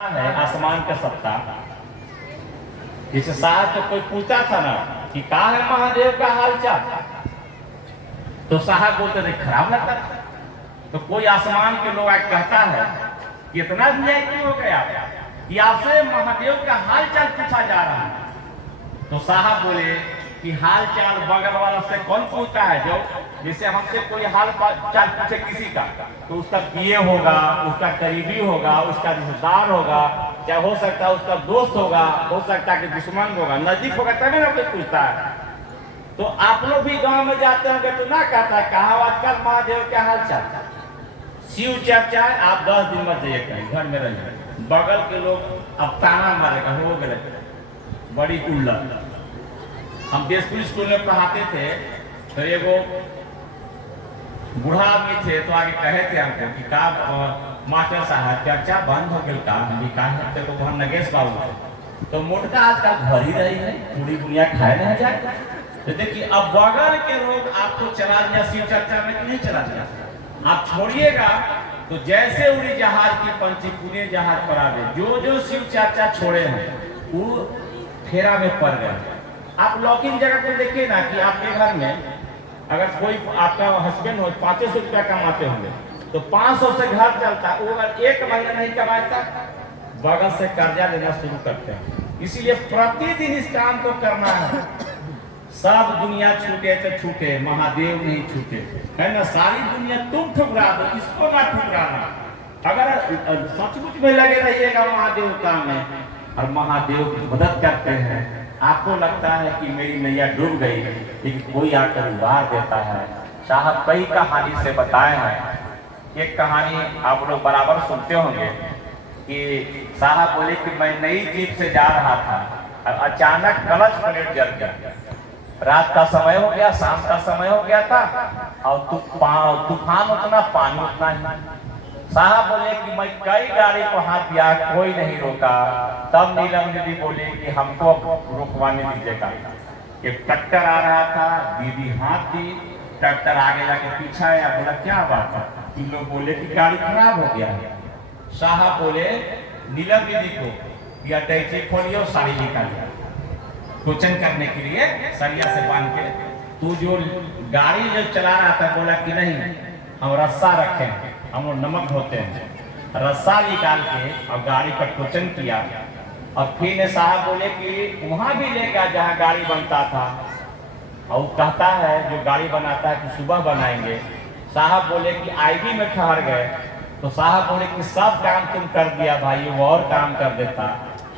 है आसमान का सत्ता। इस साहब तो कोई पूछा था ना कि कहा है महादेव का हालचाल, तो साहब बोलते थे खराब लगता था। तो कोई आसमान के लोग आज कहता है कि इतना वीआईपी हो गया कि आपसे महादेव का हालचाल पूछा जा रहा है। तो साहब बोले कि हाल चाल बगल वाला से कौन पूछता है, जो जैसे हमसे कोई हाल चाल पूछे किसी का तो उसका पीए होगा, उसका करीबी होगा, उसका रिश्तेदार होगा, चाहे हो सकता है उसका दोस्त होगा, हो सकता है कि दुश्मन होगा, नजदीक होगा तभी ना कोई पूछता है। तो आप लोग भी गांव में जाते होंगे तो ना कहता है कहा आजकल महादेव के हाल चाल, शिव चर्चा है। आप 10 दिन मत जाइए कहीं, घर में रहिए, बगल के लोग अब ताना मारेगा हो गए बड़ी उल्लत। हम देश पुलिस स्कूल में पढ़ाते थे तो एगो बूढ़ा आदमी थे तो आगे कहे थे हमको कि का मास्टर साहब चर्चा बंद हो गई का, हम भी कहा तेरे को वहाँ नगेश बाबू तो मोटका आजकल घर ही रही है, पूरी दुनिया खाए नहीं जाए। तो देखिए अब बगल के लोग आपको चला दिया शिव चर्चा में कि नहीं चला दिया, आप छोड़िएगा तो जैसे उड़ी जहाज की पंछी पूरे जहाज पर आ गए, जो जो शिव चर्चा छोड़े हैं वो फेरा में पड़ गए। आप लॉकिंग जगह पर देखिए ना कि आपके घर में अगर कोई आपका हस्बैंड हो 500 रुपया कमाते होंगे तो 500 से घर चलता, वो अगर 1 महीना नहीं कमाता बगल से कर्जा लेना शुरू करते हैं। इसीलिए प्रतिदिन इस काम को करना है। सब दुनिया छूटे तो छूटे, महादेव नहीं छूटे, है ना। सारी दुनिया तुम ठुकरा दो, इसको ना ठुकराना। अगर सचमुच में लगे रहिएगा महादेव काम में और महादेव की मदद करते हैं, आपको लगता है कि मेरी नैया डूब गई, लेकिन कोई आकर उबार देता है। साहब कई कहानी से बताए हैं। एक कहानी आप लोग बराबर सुनते होंगे कि साहब बोले कि मैं नई जीप से जा रहा था और अचानक क्लच प्लेट जल गया। रात का समय हो गया, शाम का समय हो गया था और तूफान उतना, पानी उतना ही। साहब बोले कि मैं कई गाड़ी को हाथ दिया, कोई नहीं रोका। तब नीलम दीदी बोली कि हमको रुकवाने दीजिएगा। कि ट्रैक्टर आ रहा था, दीदी हाथ दी, ट्रैक्टर आगे जाके पीछा आया। बोला क्या बात है, तुम लोग बोले कि गाड़ी खराब हो गया है। साहब बोले नीलम दीदी को या टैची खोलियो, साड़ी निकालिए टोचन करने के लिए सरिया से बांध के। तू जो गाड़ी जो चला रहा था बोला कि नहीं हम रस्सा रखें, हम लोग नमक होते हैं। रस्सा निकाल के और गाड़ी का टोचन किया और फिर साहब बोले कि वहां भी ले गया जहाँ गाड़ी बनता था। और वो कहता है जो गाड़ी बनाता है कि सुबह बनाएंगे। साहब बोले कि आईबी में ठहर गए तो साहब बोले कि सब काम तुम कर दिया भाई, वो और काम कर देता।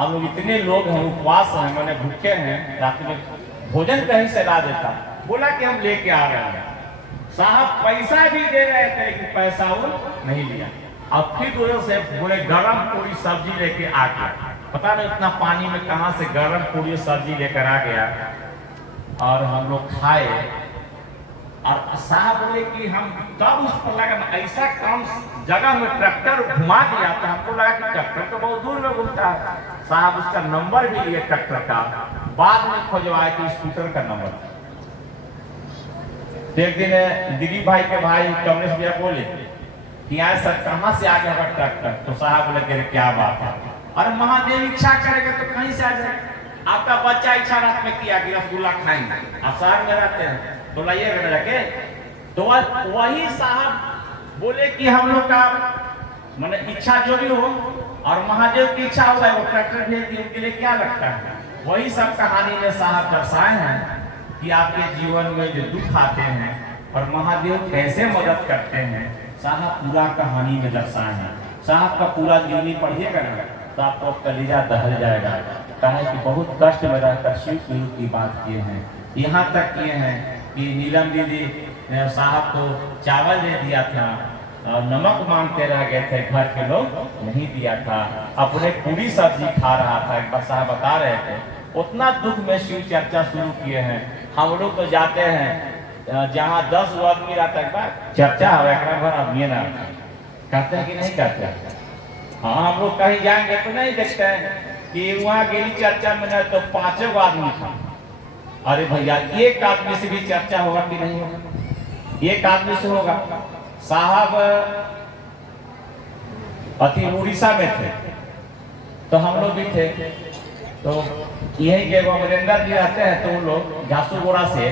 हम लोग इतने लोग हैं, उपवास हैं, मैंने भूखे हैं, रात में भोजन कहीं से ला देता। बोला कि हम लेके आ रहे हैं। साहब पैसा भी दे रहे थे लेकिन पैसा वो नहीं लिया। अब फिर उधर से बोले गरम पूरी सब्जी लेके आ गया। पता नहीं इतना पानी में कहां से गरम पूरी सब्जी लेकर आ गया और हम लोग खाए। और साहब बोले कि हम तब उस पर लगा ऐसा कम जगह में ट्रैक्टर घुमा दिया तो हमको लगा कि ट्रैक्टर तो बहुत दूर में घूमता है। साहब उसका नंबर भी लिए ट्रैक्टर का, बाद में खोजवाए कि स्कूटर का नंबर। एक दिन दिलीप भाई के भाई कमलेश भैया बोले कि यार सर कहाँ से आ गया होगा ट्रैक्टर। तो साहब बोले कि क्या बात है, अरे महादेव इच्छा करेगा तो कहीं से आ जाए। आपका बच्चा इच्छा रात में किया कि रसगुल्ला खाएंगे, आप शहर में रहते हैं तो लाइएगा जाके। तो वही साहब बोले कि हम लोग का मैंने इच्छा जो भी हो और महादेव की इच्छा होगा वो ट्रैक्टर भेज दिए, उनके लिए क्या लगता है। वही सब कहानी में साहब दर्शाए हैं कि आपके जीवन में जो दुख आते हैं और महादेव कैसे मदद करते हैं, साहब पूरा कहानी में दर्शाए हैं। साहब का पूरा जीवनी पढ़िएगा ना तो आपको कलेजा दहल जाएगा। कहा कि बहुत कष्ट में रहकर शिव गुरु की बात किए हैं, यहाँ तक किए हैं कि नीलम दीदी साहब को चावल दे दिया था और नमक मांगते रह गए थे, घर के लोग नहीं दिया था। अपने पूरी सब्जी खा रहा था। एक बार साहब बता रहे थे उतना दुख में शिव चर्चा शुरू किए हैं। हम लोग तो जाते हैं जहाँ 10 आदमी रहता है चर्चा हो आदमी ना कहते हैं कि नहीं कहते। हाँ हम लोग कहीं जाएंगे तो नहीं देखते हैं कि वहाँ गेली चर्चा में ना तो 5 आदमी था। अरे भैया एक आदमी से भी चर्चा होगा कि नहीं होगा, एक आदमी से होगा। साहब अति उड़ीसा में थे तो हम लोग भी थे। तो यही के वो अमरिंदर जी रहते हैं, तो वो लोग झारसुगुड़ा से